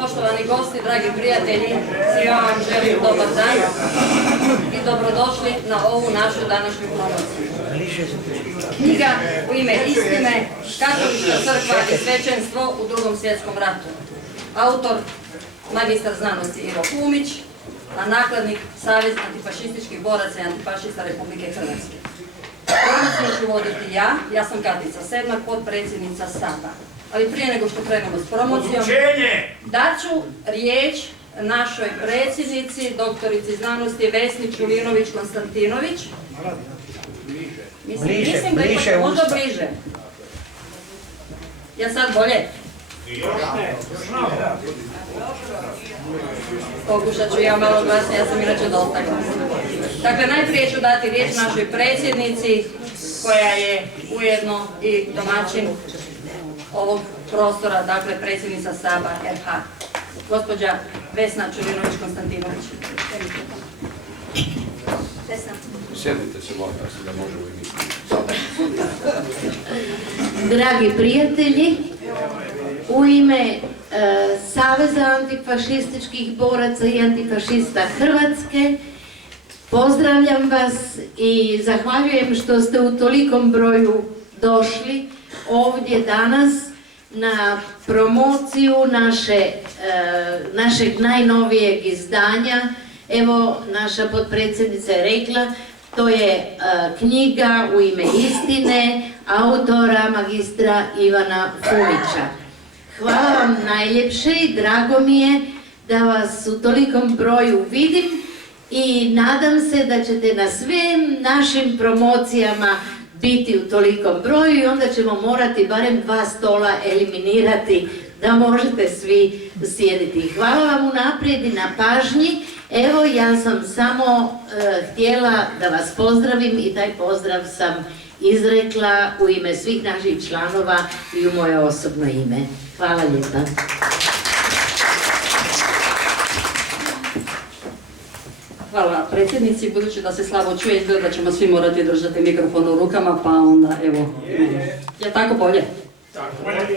Poštovani gosti, dragi prijatelji, svima vam želim dobar dan i dobrodošli na ovu našu današnju promociju. Knjiga U ime istine, Katolička crkva i svećenstvo u Drugom svjetskom ratu. Autor, magistar znanosti Ivo Fumić, a nakladnik Savez antifašističkih boraca i antifašista Republike Hrvatske. Promociju ću voditi ja sam Katica Sedmak, potpredsjednica SAB-a. Ali prije nego što krenemo s promocijom, daću riječ našoj predsjednici, doktorici znanosti Vesni Čulinović-Konstantinović. Mislim da je možda bliže. Ja sad bolje? Pokušat ću ja malo glasnije, ja sam inače dosta glasna. Dakle, najprije ću dati riječ našoj predsjednici, koja je ujedno i domaćin ovog prostora, dakle predsjednica SAB-a RH, gospođa Vesna Čulinović-Konstantinović. Sjedite se, molim vas, da možemo i mi. Dragi prijatelji, u ime Saveza antifašističkih boraca i antifašista Hrvatske pozdravljam vas i zahvaljujem što ste u tolikom broju došli ovdje danas na promociju našeg najnovijeg izdanja. Evo, naša potpredsjednica je rekla, to je knjiga U ime istine autora magistra Ivana Fumića. Hvala vam najljepše i drago mi je da vas u tolikom broju vidim i nadam se da ćete na svim našim promocijama biti u tolikom broju i onda ćemo morati barem 2 stola eliminirati da možete svi sjediti. Hvala vam unaprijed i na pažnji. Evo, ja sam samo htjela da vas pozdravim i taj pozdrav sam izrekla u ime svih naših članova i u moje osobno ime. Hvala lijepa. Hvala predsjednici, budući da se slabo čuje, izgleda da ćemo svi morati držati mikrofon u rukama, pa onda evo, je tako bolje?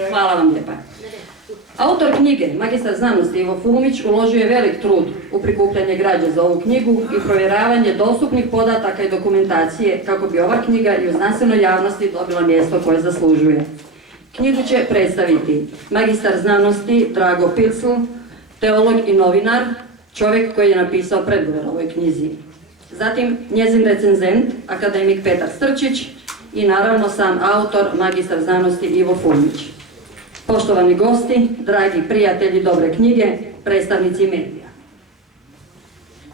Hvala vam lijepa. Autor knjige, magistar znanosti Ivo Fumić, uložio je velik trud u prikupljanje građe za ovu knjigu i provjeravanje dostupnih podataka i dokumentacije kako bi ova knjiga i u znanstvenoj javnosti dobila mjesto koje zaslužuje. Knjigu će predstaviti magistar znanosti Drago Pilsl, teolog i novinar, čovjek koji je napisao predgovor ovoj knjizi. Zatim njezin recenzent, akademik Petar Strčić i naravno sam autor, magistar znanosti Ivo Fumić. Poštovani gosti, dragi prijatelji dobre knjige, predstavnici medija.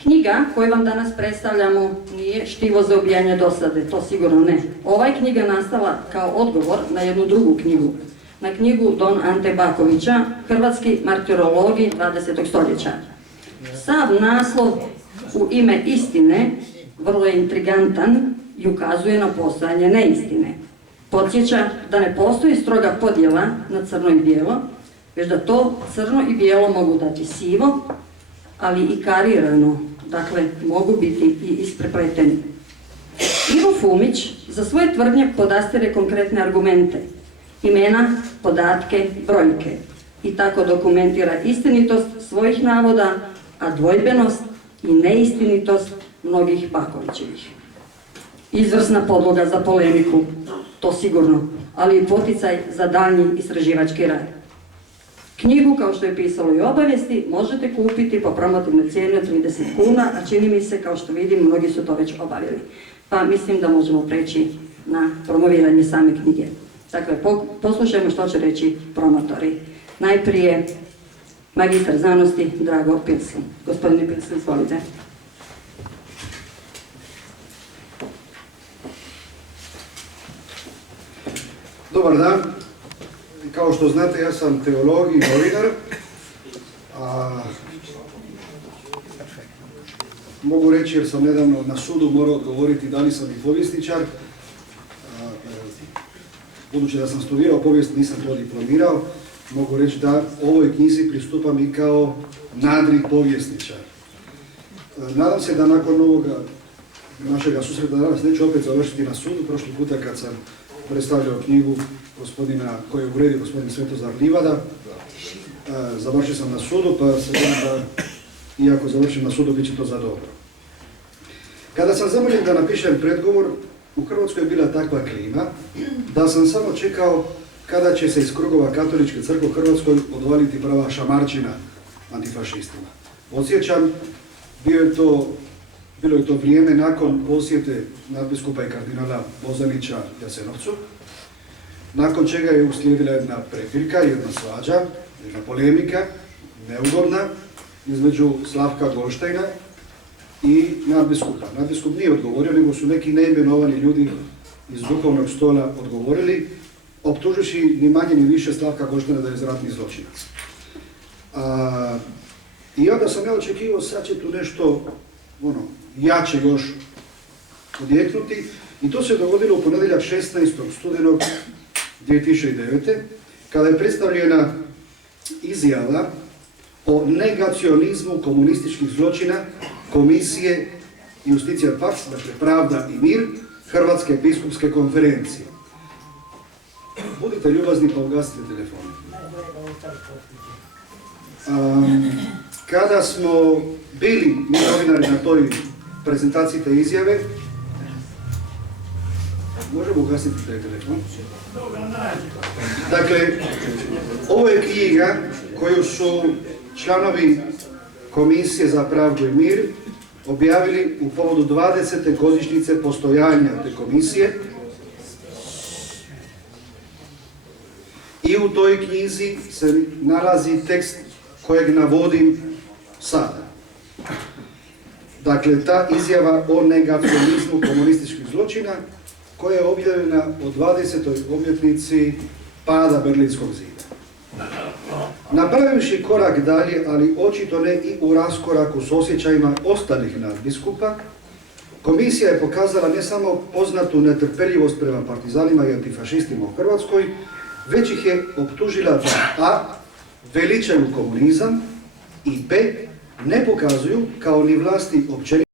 Knjiga koju vam danas predstavljamo nije štivo za ubijanje dosade, to sigurno ne. Ova je knjiga nastala kao odgovor na jednu drugu knjigu, na knjigu Don Ante Bakovića, Hrvatski martirologi 20. stoljeća. Sav naslov U ime istine vrlo je intrigantan i ukazuje na postojanje neistine. Podsjeća da ne postoji stroga podjela na crno i bijelo, već da to crno i bijelo mogu dati sivo, ali i karirano, dakle mogu biti i isprepleteni. Ivo Fumić za svoje tvrdnje podastire konkretne argumente, imena, podatke, brojke i tako dokumentira istinitost svojih navoda, a dvojbenost i neistinitost mnogih Bakovićevih. Izvrsna podloga za polemiku, to sigurno, ali i poticaj za daljnji istraživački rad. Knjigu, kao što je pisalo i obavijesti, možete kupiti po promotivnoj cijeni od 30 kuna, a čini mi se, kao što vidim, mnogi su to već obavili. Pa mislim da možemo preći na promoviranje same knjige. Dakle, poslušajmo što će reći promotori. Najprije magistar znanosti Drago Pilsl. Gospodine Pilsl, izvolite. Dobar dan. Kao što znate, ja sam teolog i novinar. Mogu reći, jer sam nedavno na sudu morao odgovoriti da li sam i povjesničar. Budući da sam studirao povijest, nisam to diplomirao. Mogu reći da ovoj knjizi pristupam i kao nadri povjesničar. Nadam se da nakon ovoga našega susreta danas neću opet završiti na sudu. Prošli puta kad sam predstavljao knjigu gospodina koje je uredio gospodin Svetozar Livada, završio sam na sudu, pa se da iako završim na sudu, bit će to za dobro. Kada sam zamoljen da napišem predgovor, u Hrvatskoj je bila takva klima da sam samo čekao kada će se iz krugova Katoličke crkve u Hrvatskoj odvaliti prava šamarčina antifašistima. Podsjećam, bilo je to vrijeme nakon posjete nadbiskupa i kardinala Bozanića Jasenovcu, nakon čega je uslijedila jedna prepiljka, jedna svađa, jedna polemika, neugodna, između Slavka Golštajna i nadbiskupa. Nadbiskup nije odgovorio, nego su neki neimenovani ljudi iz duhovnog stola odgovorili, optužujući ni manje ni više Slavka Golštajna da je ratni zločinac. I onda sam ja očekivao, sad će tu nešto jače još odjeknuti, i to se dogodilo u ponedjeljak 16. studenog 2009. kada je predstavljena izjava o negacionizmu komunističkih zločina Komisije Justicija Pax, dakle Pravda i mir, Hrvatske biskupske konferencije. Budite ljubazni pa ugasite telefon. Kada smo bili mi novinari na toj prezentaciji te izjave, možemo ugasiti taj telefon? Dakle, ovo je knjiga koju su članovi Komisije za pravdu i mir objavili u povodu 20. godišnjice postojanja te komisije. I u toj knjizi se nalazi tekst kojeg navodim sada. Dakle, ta izjava o negacionizmu komunističkih zločina koja je objavljena o 20. obljetnici pada Berlinskog zida. Napravivši korak dalje, ali očito ne i u raskoraku s osjećajima ostalih nadbiskupa, komisija je pokazala ne samo poznatu netrpeljivost prema partizanima i antifašistima u Hrvatskoj, već ih je optužila da a. veličaju komunizam i b. ne pokazuju kao ni vlasti općenito